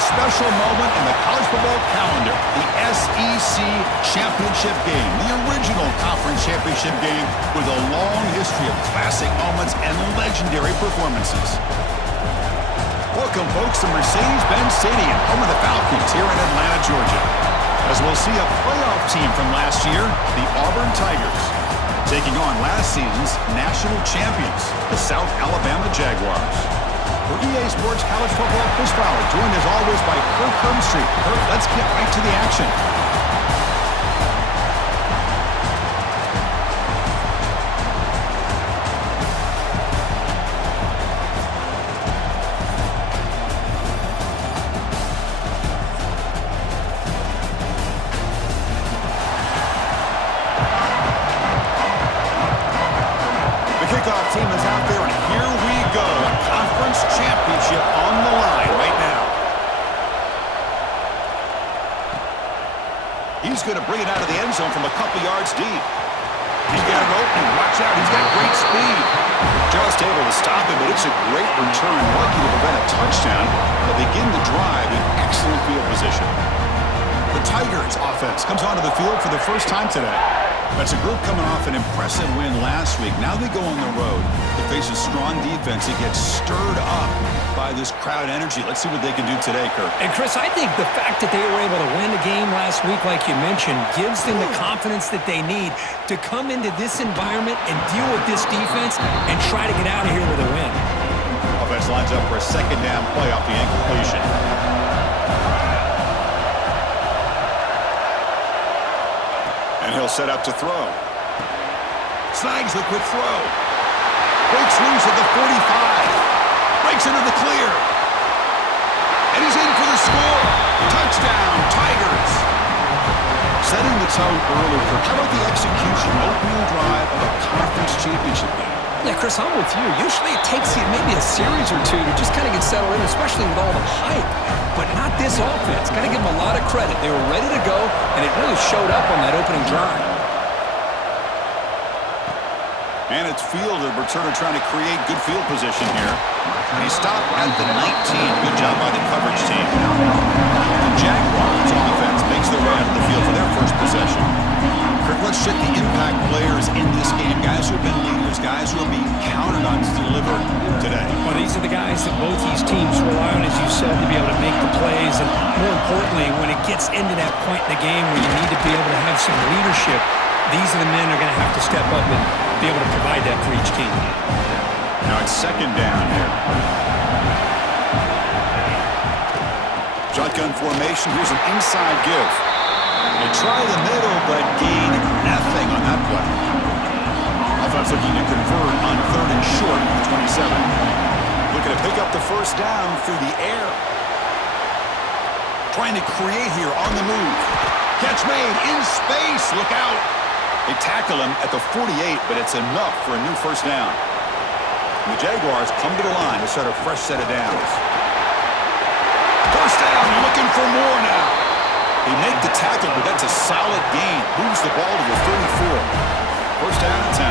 a special moment in the college football calendar, the SEC Championship game, the original conference championship game with a long history of classic moments and legendary performances. Welcome, folks, to Mercedes-Benz Stadium, home of the Falcons here in Atlanta, Georgia. As we'll see a playoff team from last year, the Auburn Tigers, taking on last season's national champions, the South Alabama Jaguars. For EA Sports College Football, Chris Fowler, joined as always by Kirk Herbstreit. Kirk, let's get right to the action. Team is out there, and here we go. A conference championship on the line right now. He's going to bring it out of the end zone from a couple yards deep. He's got an opening. Watch out. He's got great speed. Just able to stop him, but it's a great return. Lucky to prevent a touchdown, but begin the drive in excellent field position. The Tigers offense comes onto the field for the first time today. That's a group coming off an impressive win last week. Now they go on the road to face a strong defense. It gets stirred up by this crowd energy. Let's see what they can do today, Kirk. And, Chris, I think the fact that they were able to win the game last week, like you mentioned, gives them the confidence that they need to come into this environment and deal with this defense and try to get out of here with a win. Offense lines up for a second down play off the incompletion. And he'll set up to throw. Snags the quick throw. Breaks loose at the 45. Breaks into the clear. And he's in for the score. Touchdown, Tigers. Setting the tone early. How about the execution, opening drive of a conference championship game? Yeah, Chris, I'm with you. Usually it takes you maybe a series or two to just kind of get settled in, especially with all the hype. But not this offense. Got to give them a lot of credit. They were ready to go, and it really showed up on that opening drive. And it's Field, the returner, trying to create good field position here. And he stopped at the 19. Good job by the coverage team. The Jaguars offense makes their way out of the field for their first possession. Kirk, let's check the impact players in this game. Guys who have been leaders, guys who are being counted on to deliver today. Well, these are the guys that both these teams rely on, as you said, to be able to make the plays. And more importantly, when it gets into that point in the game where you need to be able to have some leadership, these are the men who are going to have to step up and be able to provide that for each team. Now it's second down here. Shotgun formation. Here's an inside give. They try the middle, but gain nothing on that play. Offense looking to convert on third and short at the 27. Looking to pick up the first down through the air. Trying to create here on the move. Catch made in space. Look out. They tackle him at the 48, but it's enough for a new first down. The Jaguars come to the line to start a fresh set of downs. First down, looking for more now. They make the tackle, but that's a solid gain. Moves the ball to the 34. First down and 10.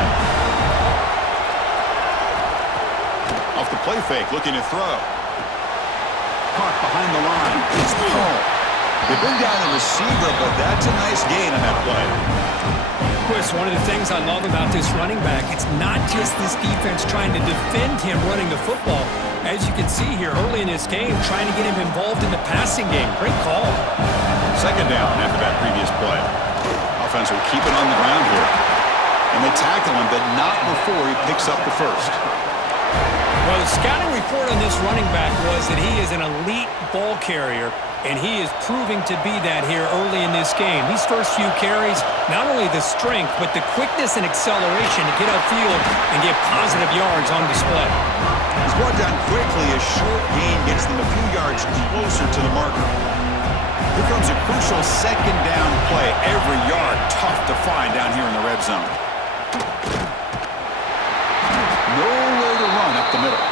Off the play fake, looking to throw. Caught behind the line. It's Paul. They bring down the receiver, but that's a nice gain on that play. Chris, one of the things I love about this running back, it's not just this defense trying to defend him running the football. As you can see here early in this game, trying to get him involved in the passing game. Great call. Second down after that previous play. Offense will keep it on the ground here. And they tackle him, but not before he picks up the first. Well, the scouting report on this running back was that he is an elite ball carrier, and he is proving to be that here early in this game. These first few carries, not only the strength, but the quickness and acceleration to get upfield and get positive yards on display. He's brought down quickly. A short gain gets them a few yards closer to the marker. Here comes a crucial second down play. Every yard tough to find down here in the red zone. Nowhere to run up the middle.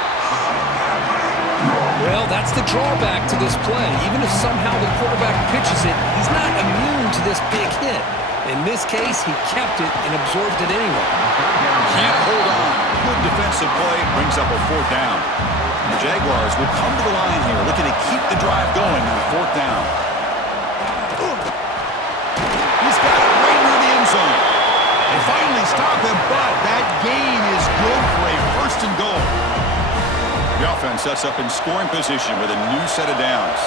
Well, that's the drawback to this play. Even if somehow the quarterback pitches it, he's not immune to this big hit. In this case, he kept it and absorbed it anyway. Can't hold on. Good defensive play brings up a fourth down. The Jaguars will come to the line here, looking to keep the drive going on 4th down. He's got it right near the end zone. They finally stop him, but that gain is good for a 1st and goal. The offense sets up in scoring position with a new set of downs.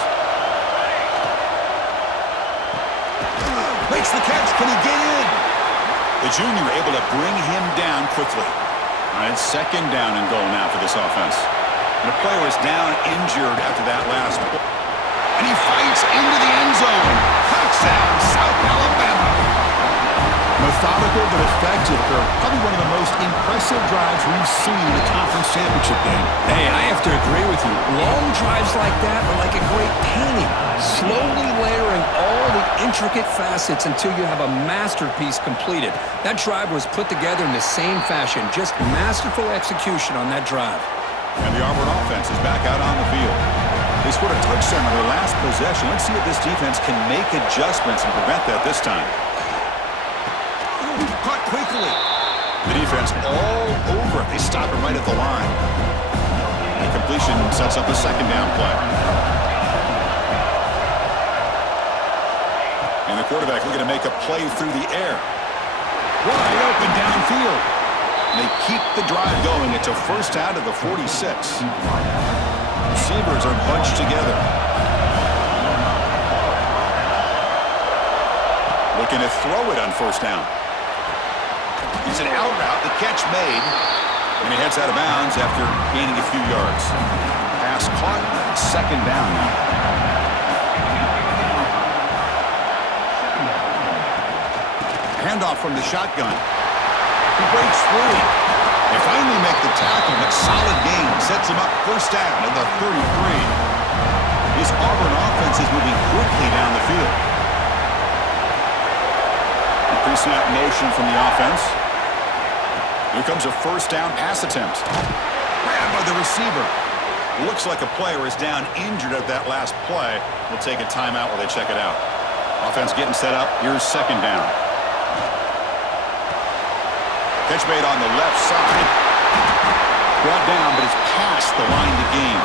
Makes the catch. Can he get in? The junior able to bring him down quickly. All right, 2nd down and goal now for this offense. And the player is down injured after that last play. And he fights into the end zone. Touchdown, South Alabama. Methodical but effective for probably one of the most impressive drives we've seen in the conference championship game. Hey, I have to agree with you. Long drives like that are like a great painting, slowly layering all the intricate facets until you have a masterpiece completed. That drive was put together in the same fashion, just masterful execution on that drive. And the Auburn offense is back out on the field. They scored a touchdown on their last possession. Let's see if this defense can make adjustments and prevent that this time. Caught quickly. The defense all over it. They stop him right at the line. The completion sets up a 2nd down play. And the quarterback looking to make a play through the air. Wide open downfield. And they keep the drive going. It's a 1st out of the 46. Receivers are bunched together. Looking to throw it on 1st down. It's an out route, the catch made, and he heads out of bounds after gaining a few yards. Pass caught, 2nd down now. Handoff from the shotgun. He breaks free. They finally make the tackle, but solid gain sets him up 1st down at the 33. This Auburn offense is moving quickly down the field. Pre-snap motion from the offense. Here comes a 1st down pass attempt. Grabbed by the receiver. Looks like a player is down injured at that last play. We'll take a timeout while they check it out. Offense getting set up. Here's 2nd down. Catch made on the left side. Brought down, but it's past the line to gain.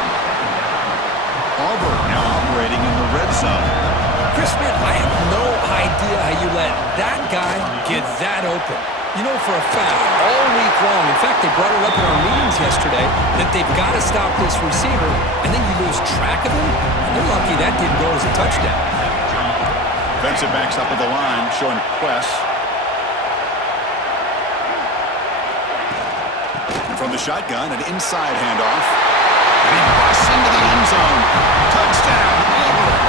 Auburn now operating in the red zone. Chris, man, I have no idea how you let that guy get that open. You know for a fact, all week long, in fact, they brought it up in our meetings yesterday, that they've got to stop this receiver, and then you lose track of him, and they're lucky that didn't go as a touchdown. Defensive backs up at the line, showing press. And from the shotgun, an inside handoff. And he busts into the end zone. Touchdown, Auburn.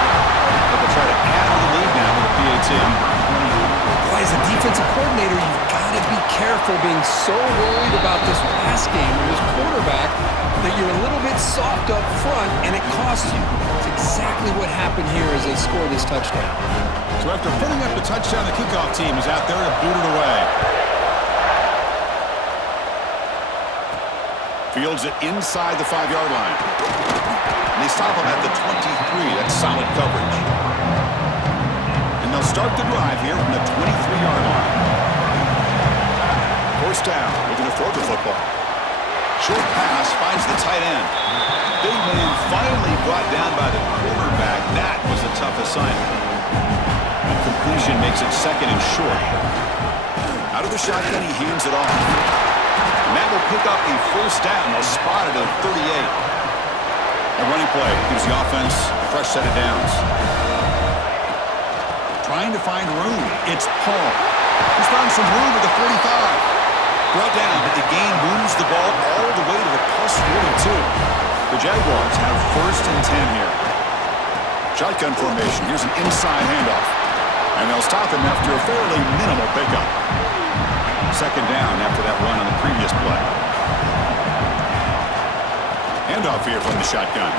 But they'll try to add to the lead now with a PAT. Boy, as a defensive coordinator, you've got to be careful being so worried about this pass game and this quarterback that you're a little bit soft up front and it costs you. It's exactly what happened here as they score this touchdown. So after putting up the touchdown, the kickoff team is out there to boot it away. Fields it inside the 5-yard line. And they stop him at the 23. That's solid coverage. And they'll start the drive here from the 23-yard line. 1st down. Looking to throw the football. Short pass finds the tight end. Big man finally brought down by the quarterback. That was a tough assignment. And completion makes it 2nd and short. Out of the shotgun, he hands it off. And that will pick up a 1st down. They'll spot it at 38. A running play gives the offense a fresh set of downs. Trying to find room. It's Paul. He's found some room at the 45. Brought down, but the gain moves the ball all the way to the +42. The Jaguars have 1st and 10 here. Shotgun formation. Here's an inside handoff. And they'll stop him after a fairly minimal pickup. 2nd down after that run on the previous play. Handoff here from the shotgun.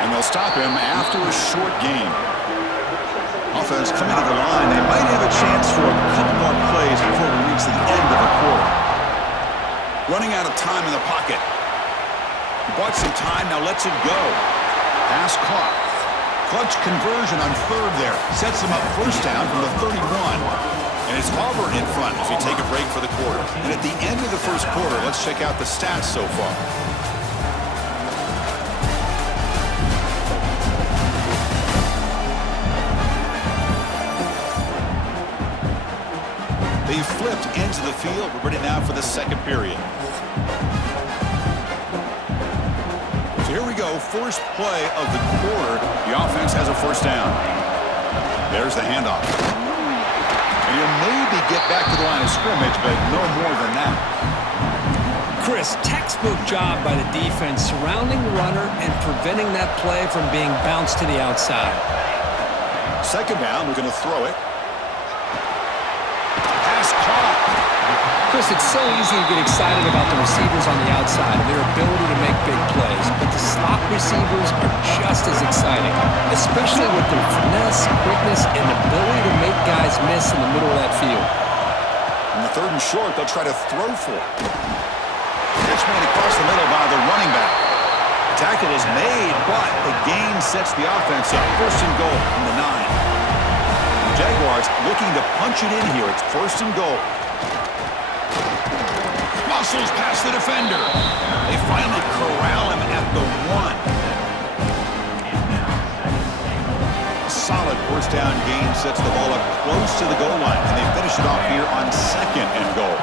And they'll stop him after a short gain. Offense coming to the line. They might have a chance for a couple more plays before we reach the end of the quarter. Running out of time in the pocket. He bought some time, now lets it go. Pass caught. Clutch conversion on 3rd there. Sets him up 1st down from the 31. And it's Auburn in front as we take a break for the quarter. And at the end of the 1st quarter, let's check out the stats so far. They flipped into the field. We're ready now for the second period. So here we go. First play of the quarter. The offense has a first down. There's the handoff. And you'll maybe get back to the line of scrimmage, but no more than that. Chris, textbook job by the defense surrounding the runner and preventing that play from being bounced to the outside. Second down, we're going to throw it. Pass caught. Chris, it's so easy to get excited about the receivers on the outside and their ability to make big plays, but the slot receivers are just as exciting, especially with their finesse, quickness, and ability to make guys miss in the middle of that field. On the third and short, they'll try to throw for it. Catch made across the middle by the running back. The tackle is made, but the gain sets the offense up. First and goal from the 9. The Jaguars looking to punch it in here. It's first and goal. Muscles past the defender. They finally corral him at the 1. A solid first down gain sets the ball up close to the goal line, and they finish it off here on second and goal.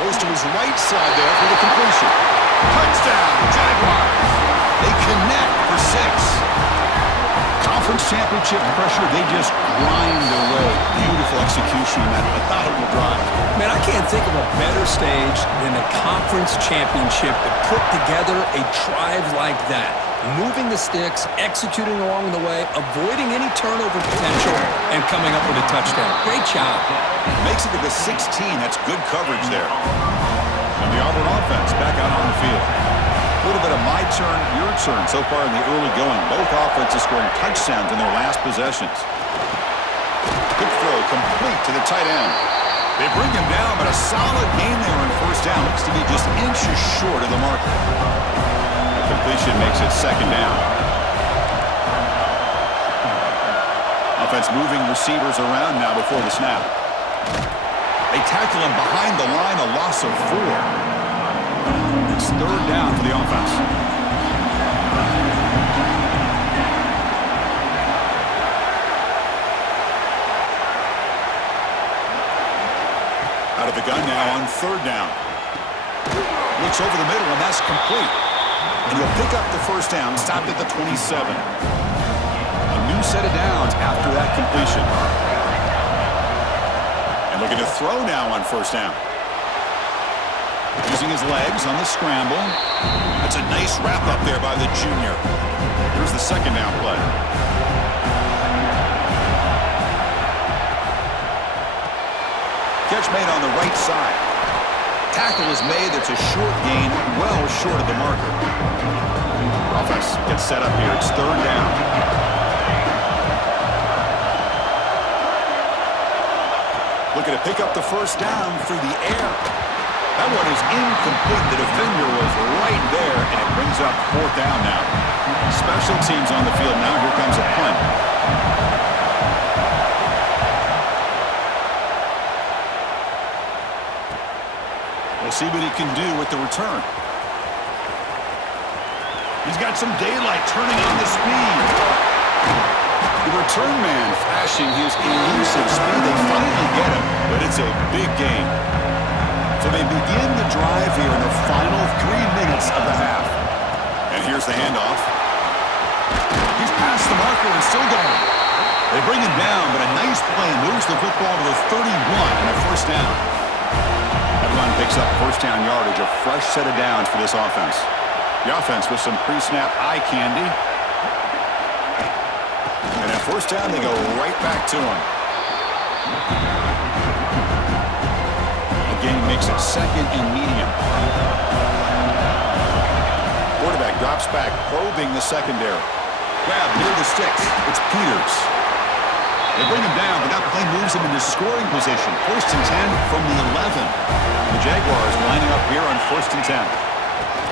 Goes to his right side there for the completion. Touchdown, Jaguars. They connect for 6. Conference championship pressure, they just grind away. Beautiful execution on that methodical drive. Man, I can't think of a better stage than the conference championship to put together a drive like that. Moving the sticks, executing along the way, avoiding any turnover potential, and coming up with a touchdown. Great job. Makes it to the 16. That's good coverage there. And the Auburn offense back out on the field. A little bit of my turn, your turn so far in the early going. Both offenses scoring touchdowns in their last possessions. Quick throw complete to the tight end. They bring him down, but a solid gain there on first down. Looks to be just inches short of the marker. The completion makes it second down. Offense moving receivers around now before the snap. They tackle him behind the line, a loss of 4. It's third down for the offense. Out of the gun now on third down. Looks over the middle, and that's complete. And he'll pick up the first down, stopped at the 27. A new set of downs after that completion. And looking to throw now on first down. Using his legs on the scramble. That's a nice wrap up there by the junior. Here's the second down play. Catch made on the right side. Tackle is made. That's a short gain, well short of the marker. Offense gets set up here. It's third down. Looking to pick up the first down through the air. That one is incomplete. The defender was right there, and it brings up fourth down now. Special teams on the field now. Here comes a punt. We'll see what he can do with the return. He's got some daylight turning on the speed. The return man flashing his elusive speed. They finally get him, but it's a big game. So they begin the drive here in the final 3 minutes of the half. And here's the handoff. He's past the marker and still going. They bring him down, but a nice play moves the football to the 31 and a first down. That run picks up first down yardage, a fresh set of downs for this offense. The offense with some pre-snap eye candy. And at first down, they go right back to him. Again, makes it second and medium. Quarterback drops back, probing the secondary. Grab near the sticks. It's Peters. They bring him down, but that play moves him into scoring position. First and 10 from the 11. The Jaguars lining up here on first and 10.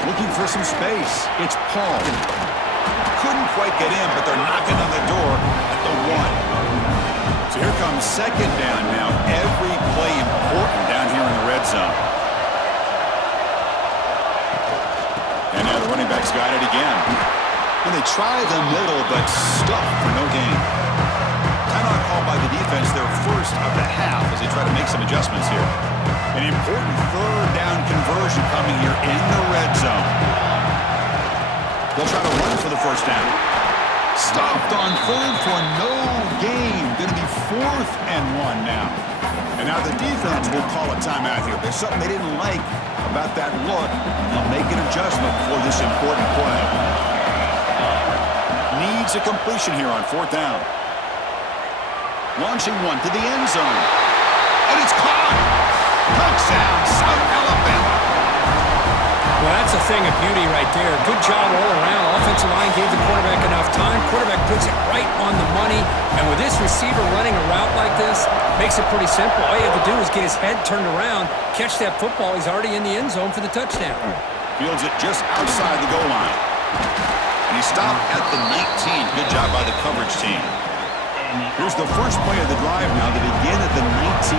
Looking for some space. It's Paul. Couldn't quite get in, but they're knocking on the door at the 1. So here comes second down now. Every play important down here in the red zone. And now the running back's got it again. And they try the middle, but stuffed for no gain. Timeout called by the the defense their first of the half as they try to make some adjustments here. An important third down conversion coming here in the red zone. They'll try to run for the first down. Stopped on third for no gain. Going to be 4th and 1 now. And now the defense will call a timeout here. There's something they didn't like about that look. They'll make an adjustment for this important play. Needs a completion here on 4th down. Launching one to the end zone. And it's caught. Touchdown, South Alabama. Well, that's a thing of beauty right there. Good job all around. Offensive line gave the quarterback enough time. Quarterback puts it right on the money. And with this receiver running a route like this, makes it pretty simple. All you have to do is get his head turned around, catch that football. He's already in the end zone for the touchdown. Fields it just outside the goal line. And he stopped at the 19. Good job by the coverage team. Here's the first play of the drive now. They begin at the 19.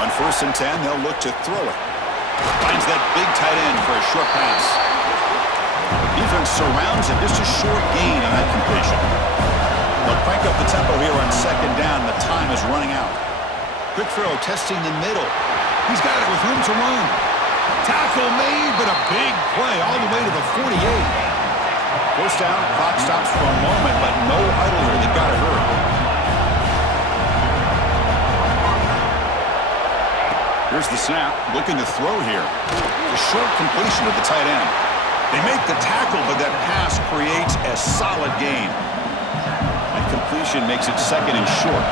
On 1st and 10, they'll look to throw it. Finds that big tight end for a short pass. Defense surrounds him. Just a short gain on that completion. They'll crank up the tempo here on 2nd down. The time is running out. Quick throw, testing the middle. He's got it with room to run. Tackle made, but a big play all the way to the 48. First down, clock stops for a moment, but no huddle here. They've got to hurry. Here's the snap, looking to throw here. The short completion of the tight end. They make the tackle, but that pass creates a solid gain. And completion makes it 2nd and short.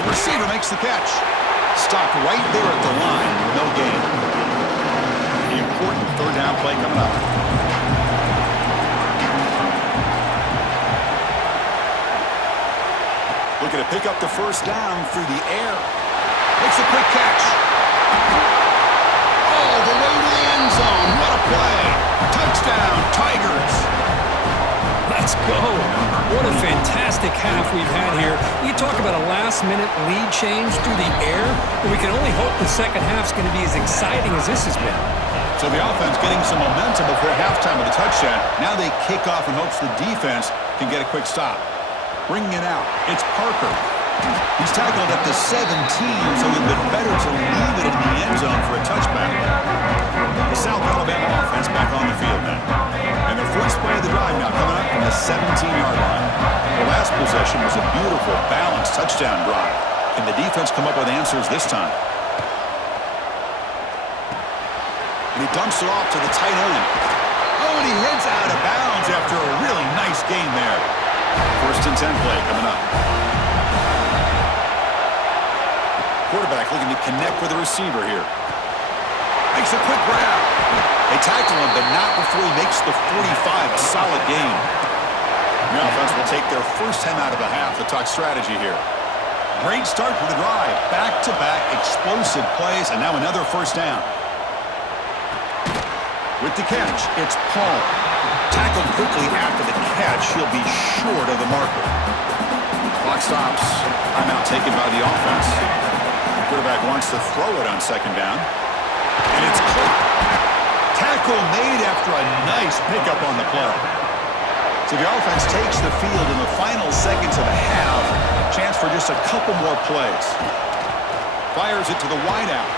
The receiver makes the catch. Stopped right there at the line, no gain. The important 3rd down play coming up. Looking to pick up the first down through the air. Makes a quick catch. All the way to the end zone. What a play. Touchdown, Tigers. Let's go. What a fantastic half we've had here. You talk about a last-minute lead change through the air, and we can only hope the second half's going to be as exciting as this has been. So the offense getting some momentum before halftime with a touchdown. Now they kick off in hopes the defense can get a quick stop. Bringing it out, it's Parker. He's tackled at the 17, so it would have been better to leave it in the end zone for a touchback. The South Alabama offense back on the field now. And their first play of the drive now coming up from the 17-yard line. The last possession was a beautiful, balanced touchdown drive. Can the defense come up with answers this time? And he dumps it off to the tight end. Oh, and he heads out of bounds after a really nice gain there. 1st and 10 play coming up. Quarterback looking to connect with the receiver here. Makes a quick grab. They tackle him, but not before he makes the 45. A solid gain. The offense will take their first 10 out of the half to talk strategy here. Great start for the drive. Back-to-back explosive plays, and now another first down. With the catch, it's Paul. Tackled quickly after the catch. He'll be short of the marker. Clock stops. Timeout taken by the offense. The quarterback wants to throw it on 2nd down. And it's caught. Tackle made after a nice pickup on the play. So the offense takes the field in the final seconds of the half. Chance for just a couple more plays. Fires it to the wideout.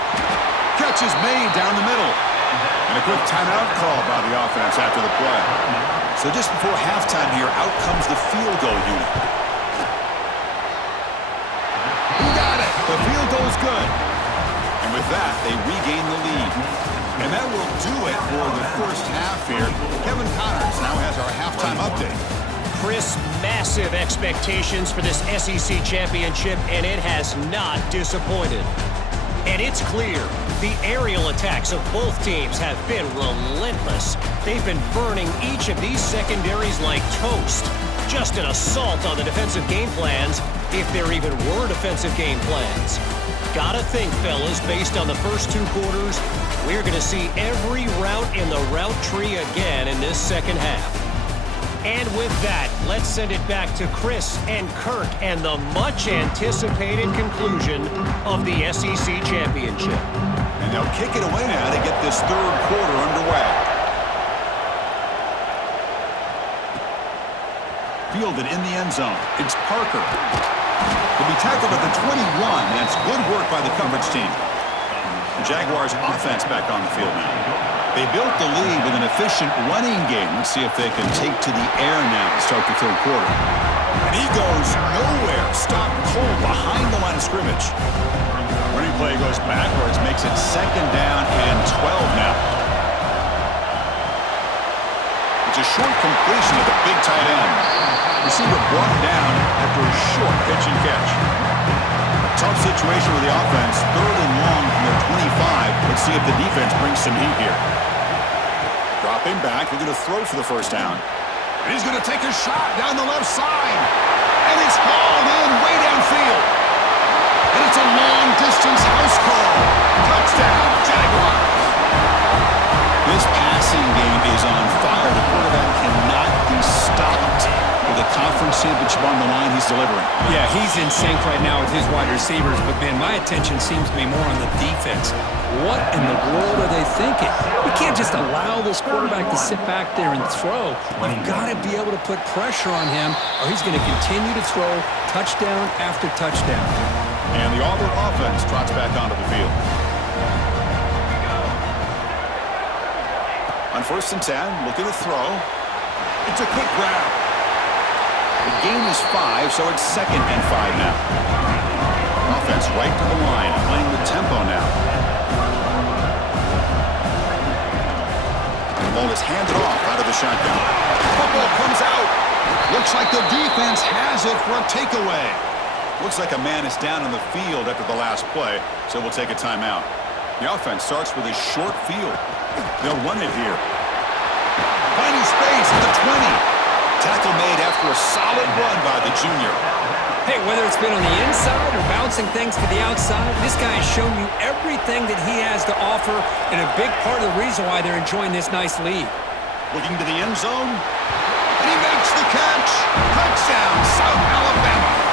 Catch is made down the middle. And a quick timeout call by the offense after the play. So just before halftime here, out comes the field goal unit. He got it. The field goal is good. And with that, they regain the lead. And that will do it for the first half here. Kevin Connors now has our halftime update. Chris, massive expectations for this SEC championship, and it has not disappointed. And it's clear, the aerial attacks of both teams have been relentless. They've been burning each of these secondaries like toast. Just an assault on the defensive game plans, if there even were defensive game plans. Gotta think, fellas, based on the first 2 quarters, we're going to see every route in the route tree again in this second half. And with that, let's send it back to Chris and Kirk and the much-anticipated conclusion of the SEC Championship. And They'll kick it away now to get this third quarter underway. Fielded in the end zone. It's Parker. He'll be tackled at the 21. That's good work by the coverage team. The Jaguars offense back on the field now. They built the lead with an efficient running game. Let's see if they can take to the air now to start the third quarter. And he goes nowhere. Stopped cold behind the line of scrimmage. Running play goes backwards, makes it 2nd down and 12 now. It's a short completion of the big tight end. Receiver brought down after a short pitch and catch. Tough situation with the offense. 3rd and long from their 25. Let's see if the defense brings some heat here. Dropping back. They're going to throw for the first down. And he's going to take a shot down the left side. And it's hauled in way downfield. And it's a long-distance house call. Touchdown, Jaguars. This passing game is on fire. The quarterback cannot be stopped. With a conference championship on the line, he's delivering. Yeah, he's in sync right now with his wide receivers, but, man, my attention seems to be more on the defense. What in the world are they thinking? You can't just allow this quarterback to sit back there and throw. You've got to be able to put pressure on him, or he's going to continue to throw touchdown after touchdown. And the Auburn offense trots back onto the field. On 1st and 10, look at the throw. It's a quick grab. The game is 5, so it's 2nd and 5 now. Offense right to the line, playing the tempo now. The ball is handed off out of the shotgun. Football comes out. Looks like the defense has it for a takeaway. Looks like a man is down on the field after the last play, so we'll take a timeout. The offense starts with a short field. They'll run it here. Finding space at the 20. Tackle made after a solid run by the junior. Hey, whether it's been on the inside or bouncing things to the outside, this guy has shown you everything that he has to offer, and a big part of the reason why they're enjoying this nice lead. Looking to the end zone, and he makes the catch. Touchdown, South Alabama.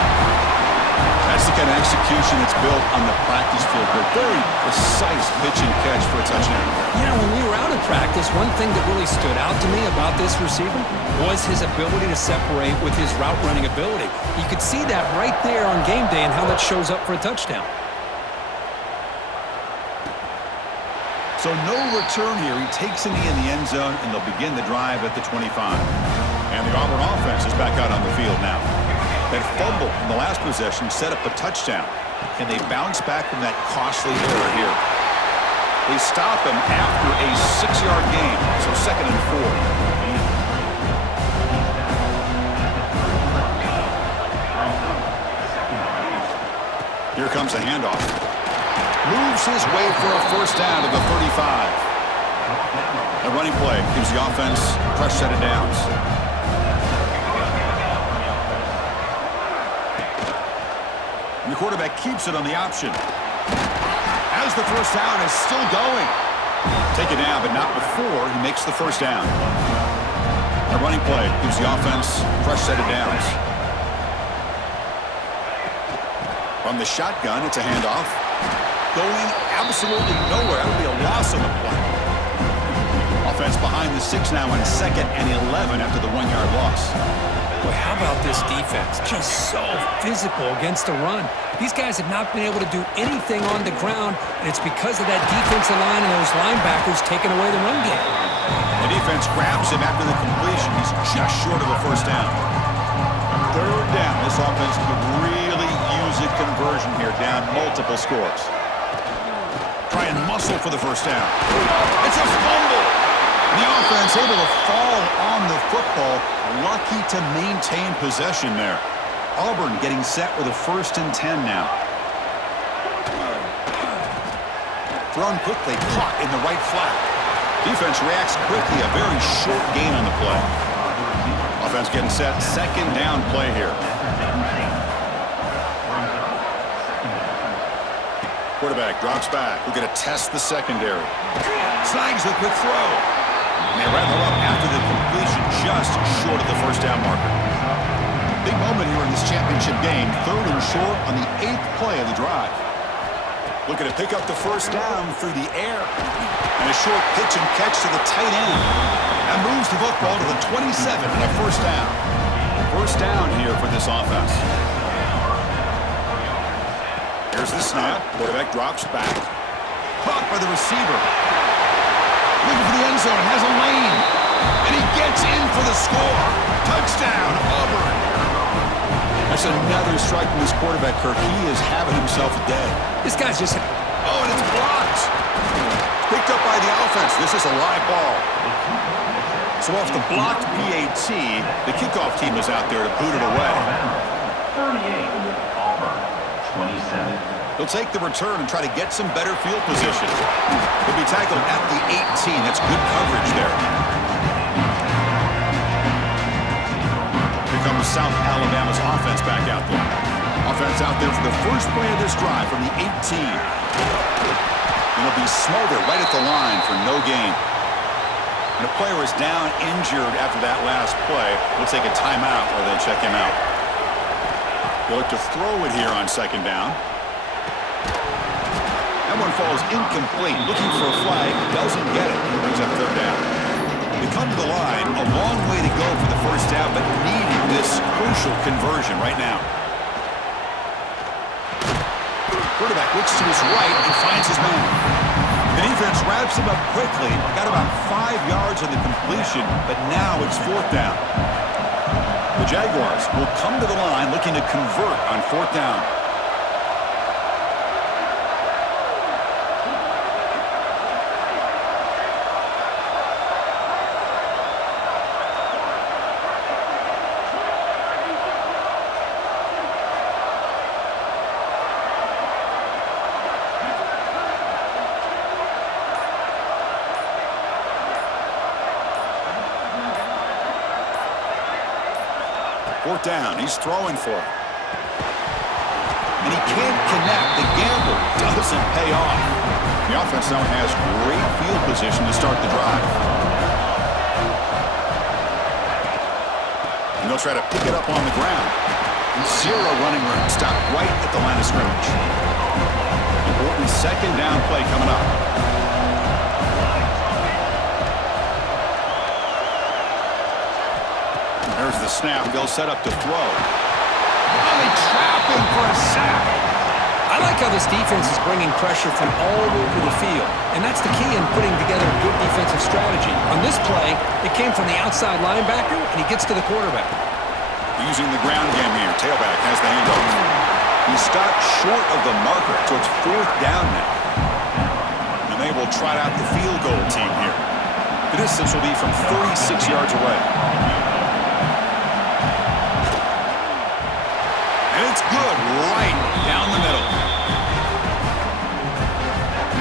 That's the kind of execution that's built on the practice field. A very precise pitch and catch for a touchdown. You know, when we were out of practice, one thing that really stood out to me about this receiver was his ability to separate with his route running ability. You could see that right there on game day and how that shows up for a touchdown. So no return here. He takes it in the end zone, and they'll begin the drive at the 25. And the Auburn offense is back out on the field now. That fumble in the last possession set up a touchdown. Can they bounce back from that costly error here? They stop him after a 6-yard gain, so 2nd and 4. Here comes a handoff. Moves his way for a first down to the 35. A running play gives the offense a fresh set of downs. And the quarterback keeps it on the option. As the first down is still going. Take it down, but not before he makes the first down. A running play gives the offense a fresh set of downs. From the shotgun, it's a handoff. Going absolutely nowhere. That'll be a loss on the play. Offense behind the 6 now on 2nd and 11 after the 1-yard loss. Boy, how about this defense? Just so physical against the run. These guys have not been able to do anything on the ground, and it's because of that defensive line and those linebackers taking away the run game. The defense grabs him after the completion. He's just short of a first down. 3rd down. This offense could really use a conversion here, down multiple scores. Try and muscle for the first down. It's a fumble. The offense able to fall on the football. Lucky to maintain possession there. Auburn getting set with a 1st and 10 now. Thrown quickly, caught in the right flat. Defense reacts quickly, a very short gain on the play. Offense getting set, 2nd down play here. Quarterback drops back. We're going to test the secondary. Snags the quick throw. And they wrap him up after the completion, just short of the first down marker. Big moment here in this championship game. 3rd and short on the 8th play of the drive. Looking to pick up the first down through the air. And a short pitch and catch to the tight end. That moves the football to the 27 and a first down. First down here for this offense. Here's the snap. Quarterback drops back. Caught by the receiver. Looking for the end zone. Has a lane. And he gets in for the score. Touchdown, Auburn. That's another strike from this quarterback, Kirk. He is having himself a day. This guy's just... Oh, and it's blocked. Picked up by the offense. This is a live ball. So off the blocked PAT, the kickoff team is out there to boot it away. 38, Auburn, 27. He'll take the return and try to get some better field position. He'll be tackled at the 18. That's good coverage there. Here comes South Alabama's offense back out there. Offense out there for the first play of this drive from the 18. And it'll be Smolder right at the line for no gain. And a player is down injured after that last play. We'll take a timeout while they check him out. They'll look to throw it here on second down. That one falls incomplete. Looking for a flag. Doesn't get it. Brings up third down. They come to the line. A long way to go for the first down, but needing this crucial conversion right now. Quarterback looks to his right and finds his man. The defense wraps him up quickly. Got about 5 yards on the completion, but now it's fourth down. The Jaguars will come to the line looking to convert on fourth down. Fourth down, he's throwing for it. And he can't connect. The gamble doesn't pay off. The offense now has great field position to start the drive. And they'll try to pick it up on the ground. Zero running room, stopped right at the line of scrimmage. Important second down play coming up. There's the snap. They'll set up to throw. Oh, they trap him for a sack. I like how this defense is bringing pressure from all over the field. And that's the key in putting together a good defensive strategy. On this play, it came from the outside linebacker, and he gets to the quarterback. Using the ground game here. Tailback has the handoff. He stopped short of the marker, so it's fourth down now. And they will trot out the field goal team here. The distance will be from 36 yards away. It's good, right down the middle.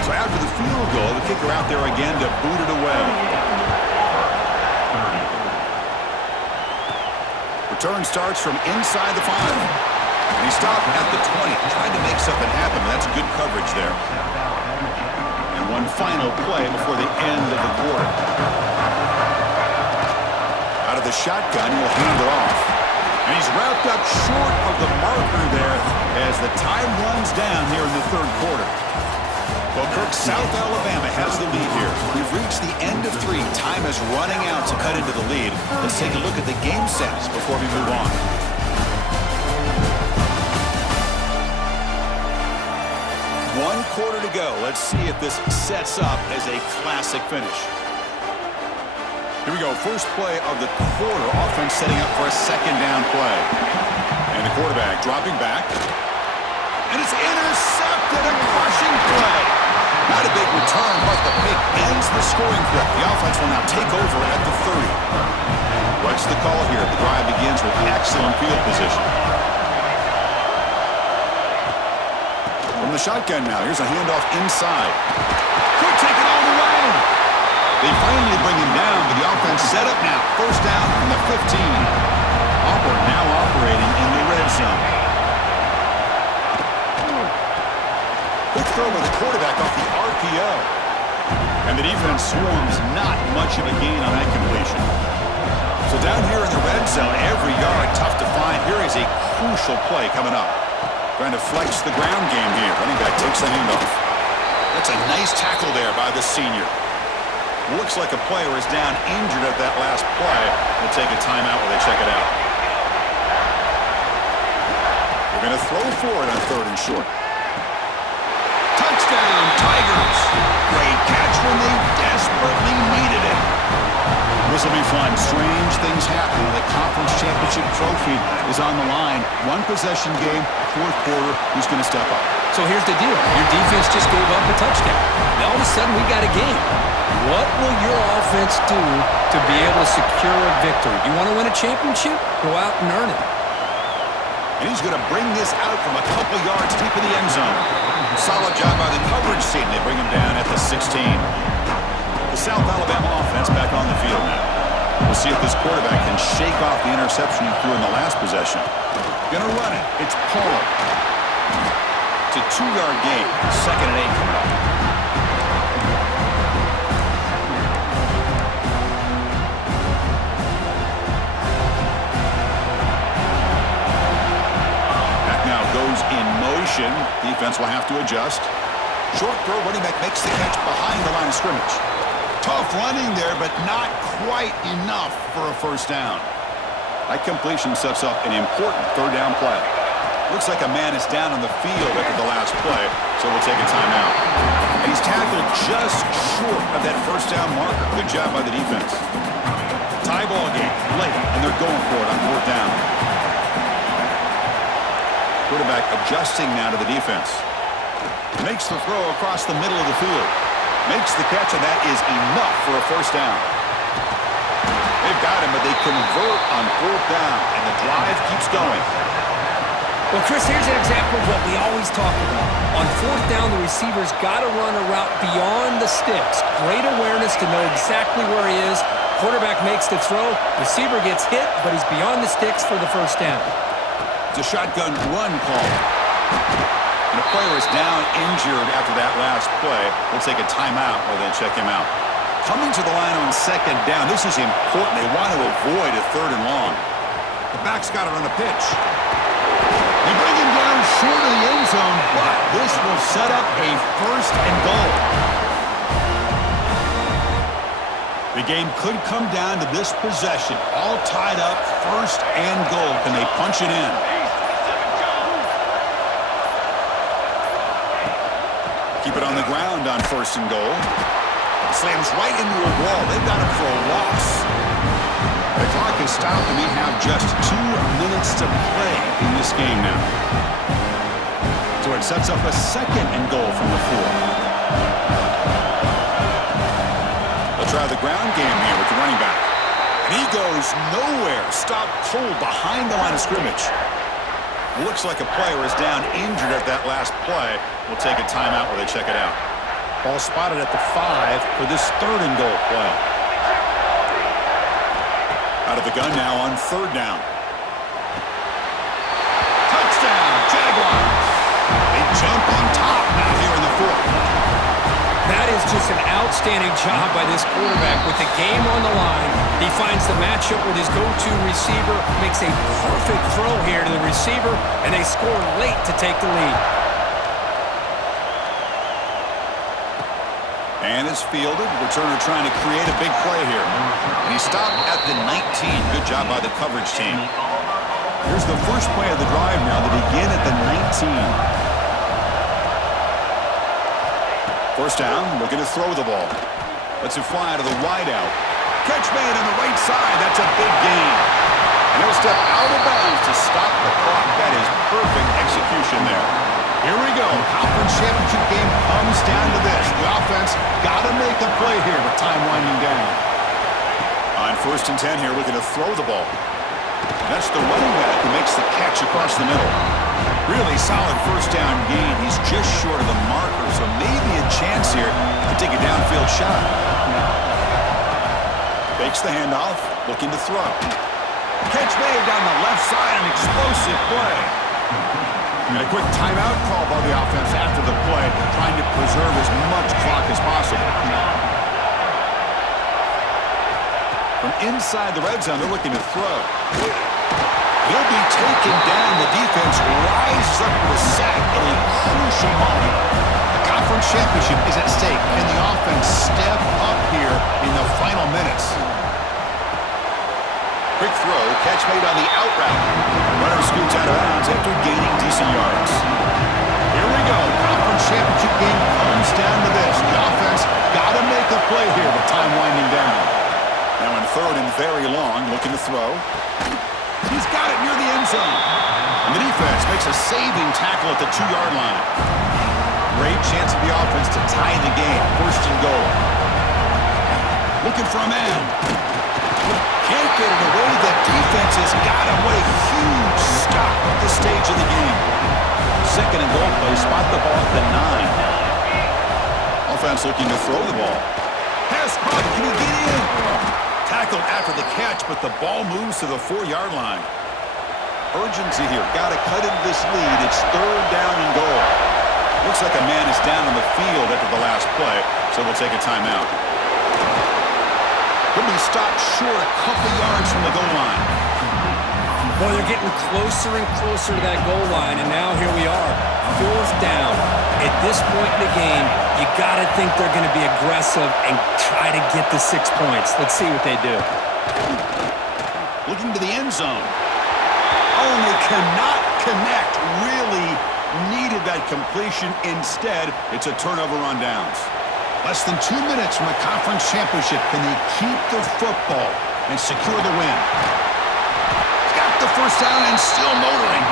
So after the field goal, the kicker out there again to boot it away. Return starts from inside the 5. And he stopped at the 20, trying to make something happen, but that's good coverage there. And one final play before the end of the quarter. Out of the shotgun, he'll hand it off. And he's wrapped up short of the marker there as the time runs down here in the third quarter. Well, Kirk, South Alabama has the lead here. We've reached the end of 3. Time is running out to cut into the lead. Let's take a look at the game sets before we move on. One quarter to go. Let's see if this sets up as a classic finish. Here we go, first play of the quarter. Offense setting up for a second down play. And the quarterback dropping back. And it's intercepted, a crushing play. Not a big return, but the pick ends the scoring clip. The offense will now take over at the 30. What's the call here? The drive begins with excellent field position. From the shotgun now, here's a handoff inside. Could take it all the way. They finally bring him down, but the offense set up now. First down from the 15. Auburn now operating in the red zone. Quick throw by the quarterback off the RPO. And the defense swarms not much of a gain on that completion. So down here in the red zone, every yard tough to find. Here is a crucial play coming up. Trying to flex the ground game here. Running back takes the handoff. That's a nice tackle there by the senior. Looks like a player is down injured at that last play. We'll take a timeout while they check it out. They're going to throw for it on 3rd and short. Touchdown, Tigers! Great catch when they desperately needed it. This will be fun. Strange things happen when the conference championship trophy is on the line. One possession game, 4th quarter. Who's going to step up? So here's the deal. Your defense just gave up a touchdown. Now all of a sudden we got a game. What will your offense do to be able to secure a victory? You want to win a championship? Go out and earn it. And he's going to bring this out from a couple yards deep in the end zone. Solid job by the coverage team. They bring him down at the 16. The South Alabama offense back on the field now. We'll see if this quarterback can shake off the interception he threw in the last possession. Going to run it. It's Pollard. It's a 2-yard gain. 2nd and 8 coming up. That now goes in motion. Defense will have to adjust. Short throw, running back makes the catch behind the line of scrimmage. Tough running there, but not quite enough for a first down. That completion sets up an important 3rd down play. Looks like a man is down on the field after the last play, so we'll take a timeout. And he's tackled just short of that first down marker. Good job by the defense. Tie ball game, late, and they're going for it on 4th down. Quarterback adjusting now to the defense. Makes the throw across the middle of the field. Makes the catch, and that is enough for a first down. They've got him, but they convert on 4th down, and the drive keeps going. Well, Chris, here's an example of what we always talk about. On 4th down, the receiver's got to run a route beyond the sticks. Great awareness to know exactly where he is. Quarterback makes the throw. Receiver gets hit, but he's beyond the sticks for the first down. It's a shotgun run call. And the player is down injured after that last play. We'll take a timeout while they check him out. Coming to the line on 2nd down. This is important. They want to avoid a 3rd and long. The back's got it on the pitch. They bring him down short of the end zone, but this will set up a 1st and goal. The game could come down to this possession. All tied up, 1st and goal. Can they punch it in? Keep it on the ground on 1st and goal. Slams right into a wall. They've got him for a loss. The clock is stopped, and we have just 2 minutes to play in this game now. So it sets up a 2nd and goal from the 4. They'll try the ground game here with the running back. And he goes nowhere. Stopped cold behind the line of scrimmage. Looks like a player is down injured at that last play. We'll take a timeout while they check it out. Ball spotted at the 5 for this 3rd and goal play. Out of the gun now on 3rd down. Touchdown, Jaguars. They jump on top now here in the 4th. That is just an outstanding job by this quarterback with the game on the line. He finds the matchup with his go-to receiver, makes a perfect throw here to the receiver, and they score late to take the lead. And it's fielded. Returner trying to create a big play here. And he stopped at the 19. Good job by the coverage team. Here's the first play of the drive now. They begin at the 19. First down, looking to throw the ball. Lets it fly to the wideout. Catch made on the right side. That's a big gain. And he'll step out of bounds to stop the clock. That is perfect execution there. Here we go. Conference championship game comes down to this. The offense got to make a play here with time winding down. On 1st and 10 here, looking to throw the ball. That's the running back who makes the catch across the middle. Really solid first down gain. He's just short of the marker, so maybe a chance here to take a downfield shot. Fakes the handoff, looking to throw. Catch made down the left side, an explosive play. And a quick timeout call by the offense after the play, trying to preserve as much clock as possible. From inside the red zone, they're looking to throw. He'll be taken down. The defense rises up with a sack in a crucial moment. The conference championship is at stake. Can the offense step up here in the final minutes? Quick throw, catch made on the out route. Runner scoots out of bounds after gaining decent yards. Here we go. Conference championship game comes down to this. The offense got to make a play here with time winding down. Now in third and very long, looking to throw. He's got it near the end zone. And the defense makes a saving tackle at the 2-yard line. Great chance for the offense to tie the game. First and goal. Looking for a man. Can't get it away. The defense has got him. What a huge stop at this stage of the game. Second and goal play. Spot the ball at the 9. Offense looking to throw the ball. Pass caught. Can he get in? Tackled after the catch, but the ball moves to the 4-yard line. Urgency here. Got to cut into this lead. It's third down and goal. Looks like a man is down on the field after the last play, so we'll take a timeout. He'll be stopped short a couple yards from the goal line. Well, they're getting closer and closer to that goal line, and now here we are, fourth down. At this point in the game, you got to think they're going to be aggressive and try to get the 6 points. Let's see what they do. Looking to the end zone. Oh, and they cannot connect. Really needed that completion. Instead, it's a turnover on downs. Less than 2 minutes from a conference championship. Can they keep the football and secure the win? He's got the first down and still motoring.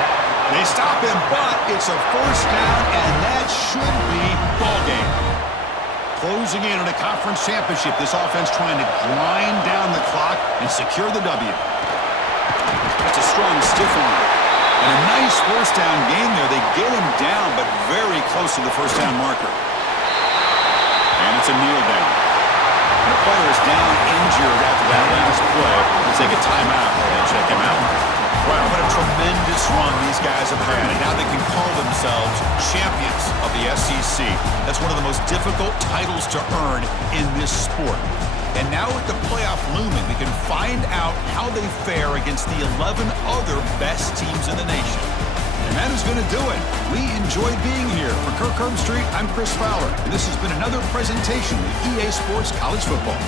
They stop him, but it's a first down, and that should be ball game. Closing in on a conference championship, this offense trying to grind down the clock and secure the W. That's a strong stiff arm. And a nice first down game there. They get him down, but very close to the first down marker. And it's a kneel down. And the player is down injured after that last play. We'll take a timeout and check him out. Wow, what a tremendous run these guys have had. And now they can call themselves champions of the SEC. That's one of the most difficult titles to earn in this sport. And now with the playoff looming, we can find out how they fare against the 11 other best teams in the nation. And that is going to do it. We enjoyed being here. For Kirk Herbstreit, I'm Chris Fowler. And this has been another presentation of EA Sports College Football.